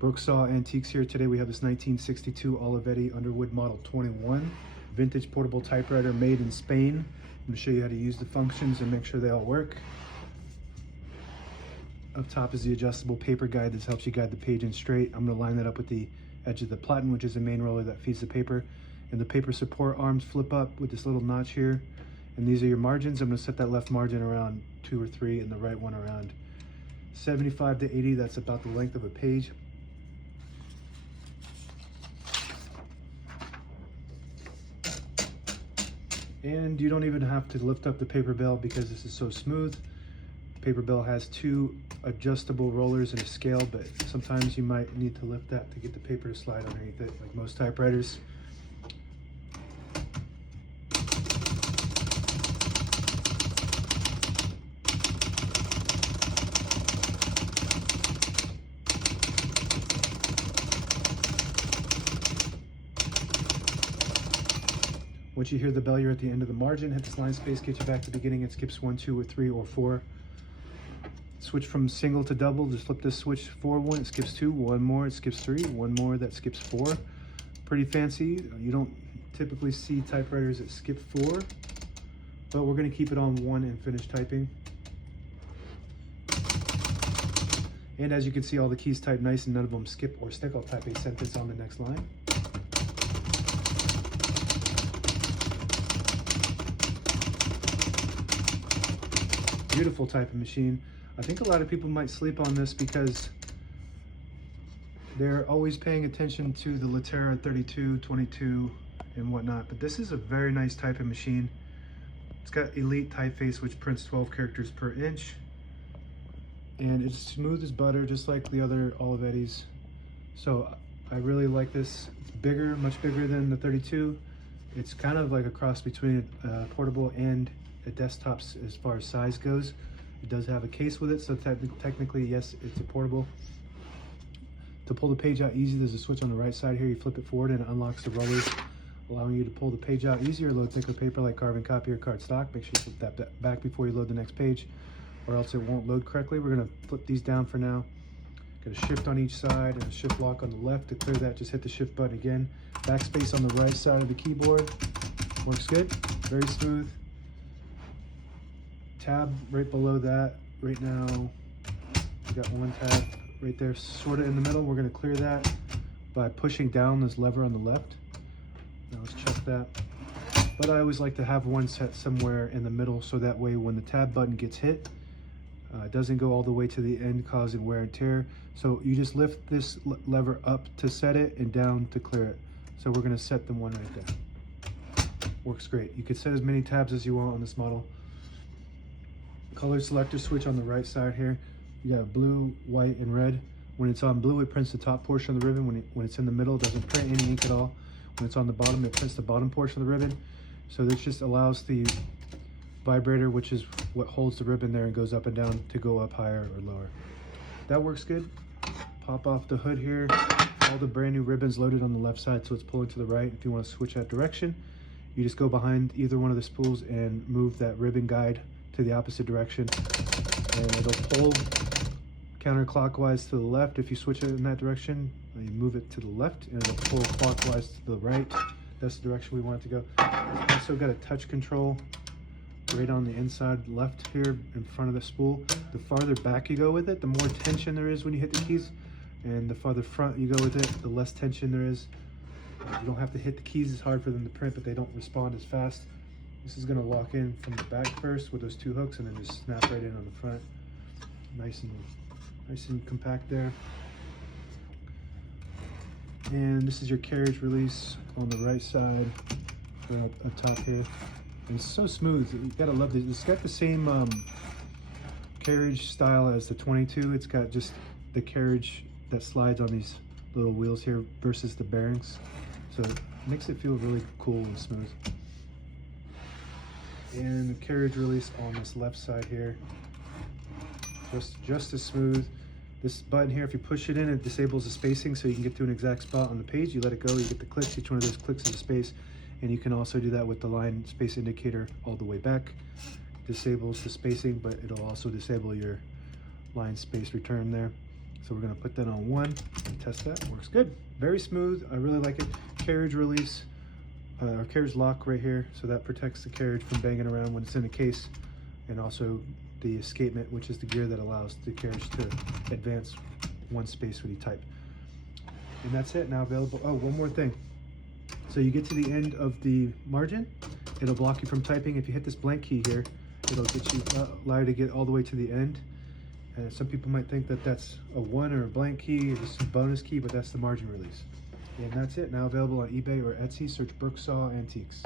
Brooksaw Antiques here. Today we have this 1962 Olivetti Underwood Model 21 vintage portable typewriter made in Spain. I'm going to show you how to use the functions and make sure they all work. Up top is the adjustable paper guide that helps you guide the page in straight. I'm going to line that up with the edge of the platen, which is the main roller that feeds the paper. And the paper support arms flip up with this little notch here. And these are your margins. I'm going to set that left margin around 2 or 3 and the right one around 75 to 80. That's about the length of a page. And you don't even have to lift up the paper bell because this is so smooth. Paper bell has 2 adjustable rollers and a scale, but sometimes you might need to lift that to get the paper to slide underneath it, like most typewriters. Once you hear the bell, you're at the end of the margin. Hit this line space, get you back to the beginning. It skips 1, 2, or 3, or 4. Switch from single to double. Just flip this switch forward 1, it skips 2, 1 more, it skips 3, 1 more, that skips 4. Pretty fancy. You don't typically see typewriters that skip 4, but we're going to keep it on 1 and finish typing. And as you can see, all the keys type nice and none of them skip or stick. I'll type a sentence on the next line. Beautiful typing machine. I think a lot of people might sleep on this because they're always paying attention to the Latera 32, 22, and whatnot, but this is a very nice typing machine. It's got Elite typeface, which prints 12 characters per inch, and it's smooth as butter, just like the other Olivettis. So I really like this. It's bigger, much bigger than the 32. It's kind of like a cross between a portable and a desktop as far as size goes. It does have a case with it, so technically, yes, it's a portable. To pull the page out easy, there's a switch on the right side here. You flip it forward and it unlocks the rollers, allowing you to pull the page out easier. Load thicker paper like carbon copy or cardstock. Make sure you flip that back before you load the next page, or else it won't load correctly. We're gonna flip these down for now. Got a shift on each side and a shift lock on the left. To clear that, just hit the shift button again. Backspace on the right side of the keyboard. Works good, very smooth. Tab right below that. Right now, we got one tab right there, sort of in the middle. We're going to clear that by pushing down this lever on the left. Now let's check that. But I always like to have one set somewhere in the middle, so that way when the tab button gets hit, it doesn't go all the way to the end, causing wear and tear. So you just lift this lever up to set it and down to clear it. So we're going to set the one right there. Works great. You can set as many tabs as you want on this model. Color selector switch on the right side here. You got blue, white, and red. When it's on blue, it prints the top portion of the ribbon. When it's in the middle, it doesn't print any ink at all. When it's on the bottom, it prints the bottom portion of the ribbon. So this just allows the vibrator, which is what holds the ribbon there and goes up and down, to go up higher or lower. That works good. Pop off the hood here. All the brand new ribbons loaded on the left side, so it's pulling to the right. If you want to switch that direction, you just go behind either one of the spools and move that ribbon guide to the opposite direction, and it'll pull counterclockwise to the left. If you switch it in that direction, you move it to the left, and it'll pull clockwise to the right. That's the direction we want it to go. It's also got a touch control right on the inside left here in front of the spool. The farther back you go with it, the more tension there is when you hit the keys, and the farther front you go with it, the less tension there is. You don't have to hit the keys as hard for them to print, but they don't respond as fast. This is going to lock in from the back first with those 2 hooks, and then just snap right in on the front. Nice and compact there. And this is your carriage release on the right side, right up top here. And it's so smooth. You gotta love this. It's got the same carriage style as the 22. It's got just the carriage that slides on these little wheels here versus the bearings. So it makes it feel really cool and smooth. And the carriage release on this left side here, just as smooth. This button here, if you push it in, it disables the spacing, so you can get to an exact spot on the page. You let it go, you get the clicks. Each one of those clicks is a space, and you can also do that with the line space indicator all the way back. Disables the spacing, but it'll also disable your line space return there. So we're gonna put that on 1 and test that. Works good. Very smooth. I really like it. Carriage release, or carriage lock right here. So that protects the carriage from banging around when it's in a case. And also the escapement, which is the gear that allows the carriage to advance 1 space when you type. And that's it, now available. Oh, one more thing. So you get to the end of the margin, it'll block you from typing. If you hit this blank key here, it'll get you, allow you to get all the way to the end. And some people might think that that's a 1 or a blank key, or just a bonus key, but that's the margin release. And that's it, now available on eBay or Etsy. Search Brooksaw Antiques.